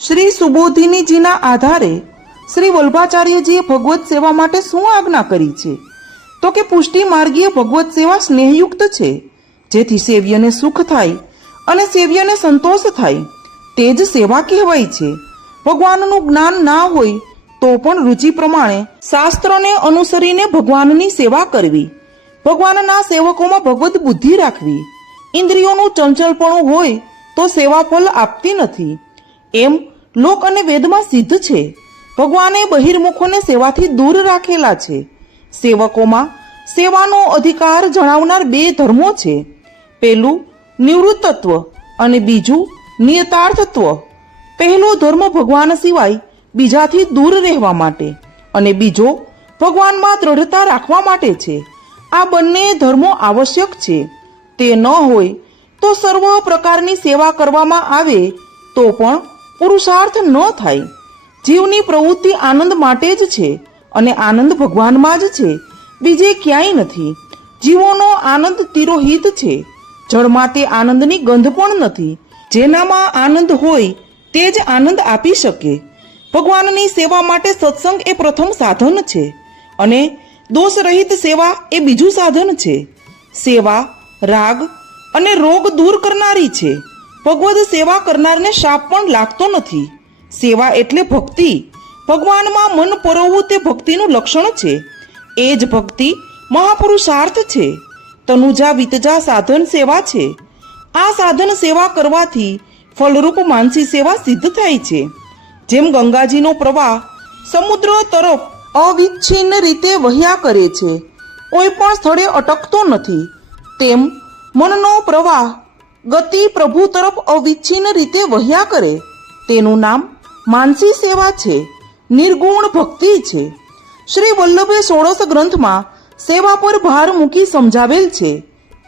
શ્રી સુબોધિનીજીના આધારે શ્રી વલ્ભાચાર્યજીએ ભગવત સેવા માટે શું આજ્ઞા કરી છે? તો કે પુષ્ટિ માર્ગીય ભગવત સેવા સ્નેહયુક્ત છે, જેથી સેવ્યને સુખ થાય અને સેવ્યને સંતોષ થાય, તે જ સેવા કહેવાય છે. ભગવાનનું જ્ઞાન ના હોય તો પણ રુચિ પ્રમાણે શાસ્ત્રોને અનુસરીને ભગવાનની સેવા કરવી, ભગવાનના સેવકોમાં ભગવત બુદ્ધિ રાખવી. ઇન્દ્રિયોનું ચંચલપણું હોય તો સેવા ફલ આપતી નથી, એમ લોક અને વેદમાં સિદ્ધ છે. ભગવાને બહિર્મુખોને સેવાથી દૂર રાખેલા છે. સેવકોમાં સેવાનો અધિકાર જણાવનાર બે ધર્મો છે. પહેલું નિવૃત્તત્વ અને બીજું નિયતાર્થત્વ. પહેલો ધર્મ ભગવાન સિવાય બીજાથી દૂર રહેવા માટે અને બીજો ભગવાનમાં દ્રઢતા રાખવા માટે છે. આ બંને ધર્મો આવશ્યક છે. તે ન હોય તો સર્વ પ્રકારની સેવા કરવામાં આવે તો પણ પુરુષાર્થ ન થાય. જીવની પ્રવૃત્તિ આનંદ માટે જ છે અને આનંદ ભગવાનમાં જ છે, બીજે ક્યાંય નથી. જીવોનો આનંદ તિરોહિત છે. જળમાં તે આનંદની ગંધ પણ નથી. જેનામાં આનંદ હોય તે જ આનંદ આપી શકે. ભગવાનની સેવા માટે સત્સંગ એ પ્રથમ સાધન છે અને દોષરહિત સેવા એ બીજું સાધન છે. સેવા રાગ અને રોગ દૂર કરનારી છે. ભગવદ સેવા કરનારને શાપ પણ લાગતો નથી. સેવા એટલે ભક્તિ. ભગવાનમાં મન પરોવવું તે ભક્તિનું લક્ષણ છે. એ જ ભક્તિ મહાપુરુષાર્થ છે. તનુજા વિતજા સાધન સેવા છે. આ સાધન સેવા કરવાથી ફલરૂપ માનસી સેવા સિદ્ધ થાય છે. જેમ ગંગાજીનો પ્રવાહ સમુદ્ર તરફ અવિચ્છિન્ન રીતે વહ્યા કરે છે, કોઈ પણ સ્થળે અટકતો નથી, તેમ મનનો પ્રવાહ ગતિ પ્રભુ તરફ અવિચ્છિન્ન રીતે વહ્યા કરે, તેનું નામ માનસી સેવા છે, નિર્ગુણ ભક્તિ છે. શ્રી વલ્લભે 16 ગ્રંથમાં સેવા પર ભાર મૂકી સમજાવેલ છે.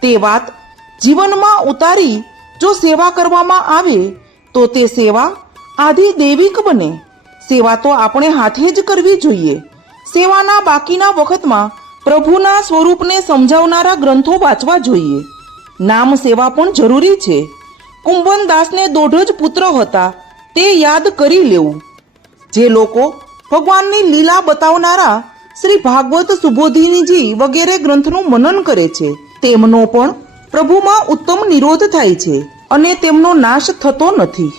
તે વાત જીવનમાં ઉતારી જો સેવા કરવામાં આવે તો તે સેવા આધિ દૈવિક બને. સેવા તો આપણે હાથે જ કરવી જોઈએ. સેવાના બાકીના વખતમાં પ્રભુના સ્વરૂપને સમજાવનારા ગ્રંથો વાંચવા જોઈએ. નામ સેવા પણ જરૂરી છે. કુંભન દાસને 1.5 જ પુત્ર હતા, તે યાદ કરી લેવું. જે લોકો ભગવાનની લીલા બતાવનારા શ્રી ભાગવત, સુબોધિનીજી વગેરે ગ્રંથનું મનન કરે છે, તેમનો પણ પ્રભુમાં ઉત્તમ નિરોધ થાય છે અને તેમનો નાશ થતો નથી.